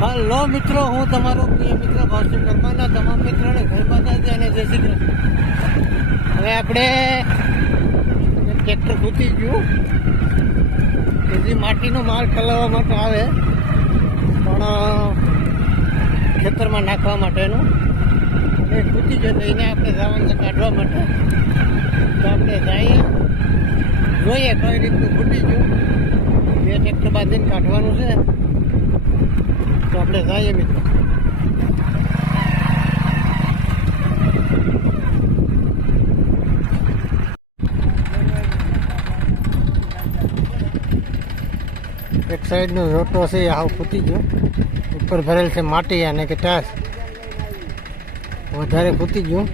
Hello મિત્રો, હું તમારો પ્રિય મિત્ર ભાવસિંહ કરમાના તમામ મિત્રોને ઘર માતાજી અને જય શ્રી કૃષ્ણ. હવે આપણે ટ્રેક્ટર ખૂટી ગયું કે જે માટીનો માલ ઠલાવવા માટે આવે પણ ખેતરમાં નાખવા માટેનું એ ખૂટી ગયું. એને આપણે જવાનું કાઢવા માટે તો આપણે જઈએ જોઈએ કઈ રીતનું ખૂટી ગયું. બે ટ્રેક્ટર બાંધીને કાઢવાનું છે તો આપણે જઈએ મિત્રો. એક સાઈડનો રોટો છે એ હાવ ફૂટી ગયો. ઉપર ભરેલ છે માટી અને કે ટાસ વધારે ફૂટી ગયું.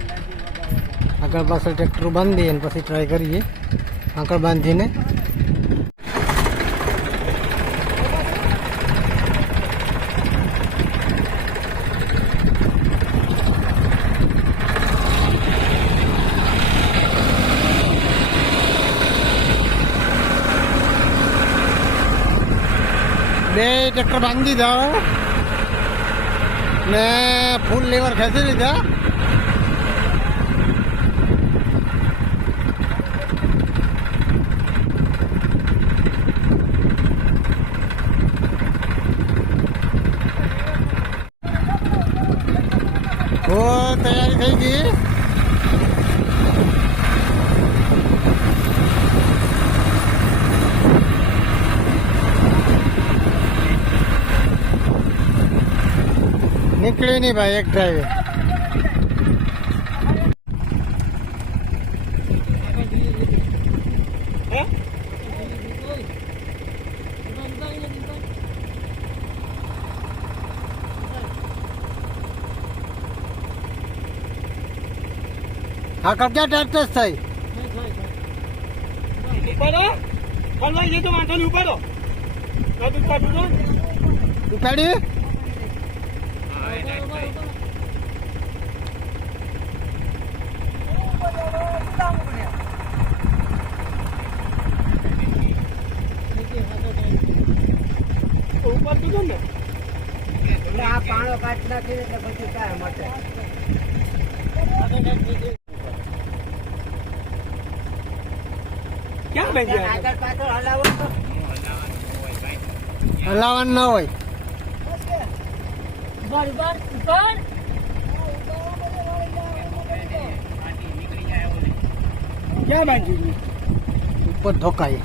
આગળ પાછળ ટ્રેક્ટર બાંધી અને પછી ટ્રાય કરીએ આગળ બાંધીને. બે ટ્રેક્ટર બાંધી દીધા ને ફૂલ લેવર ખેંચી લીધા. તો તૈયારી થઈ ગઈ. નીકળી નહીં ભાઈ એક ડ્રાઈવે. હા કબજા ટ્રેક્ટર થઈ ઉપાડી પાણો કાઢી નાખી એટલે પછી ક્યારે મળે. ક્યાં બેન આગળ પાછળ હલાવવાનું ના હોય. ક્યાં બાજુ ઉપર ધોકાય.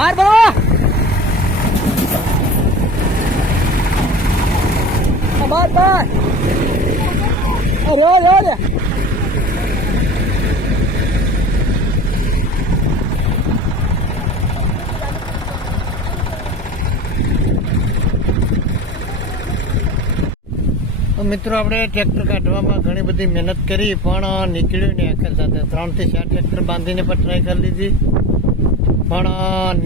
માર બાબા બાર બાર અરે અરે મિત્રો, આપણે ટ્રેક્ટર કાઢવામાં ઘણી બધી મહેનત કરી પણ નીકળ્યું નહીં આખર સાથે. 3 થી 4 ટ્રેક્ટર બાંધીને પણ ટ્રાય કરી લીધી પણ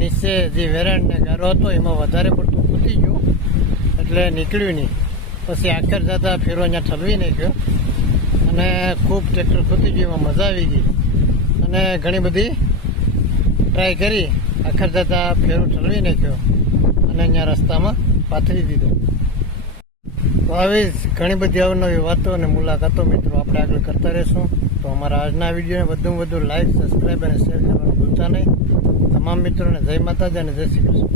નીચે જે વેરાણ ને ગારો હતો એમાં વધારે પડતું ખૂટી ગયું એટલે નીકળ્યું નહીં. પછી આખર જતા ફેરો અહીંયા ઠલવી નાખ્યો અને ખૂબ ટ્રેક્ટર ખૂટી ગયું. એમાં મજા આવી ગઈ અને ઘણી બધી ટ્રાય કરી. આખર જતા ફેરો ઠલવી નાખ્યો અને અહીંયા રસ્તામાં પાથરી દીધો. તો આવી ઘણી બધી અવનવી વાતો અને મુલાકાતો મિત્રો આપણે આગળ કરતા રહીશું. તો અમારા આજના વિડીયોને વધુમાં વધુ લાઈક, સબસ્ક્રાઈબ અને શેર કરવાનું ભૂલતા નહીં. તમામ મિત્રોને જય માતાજી અને જય શ્રી કૃષ્ણ.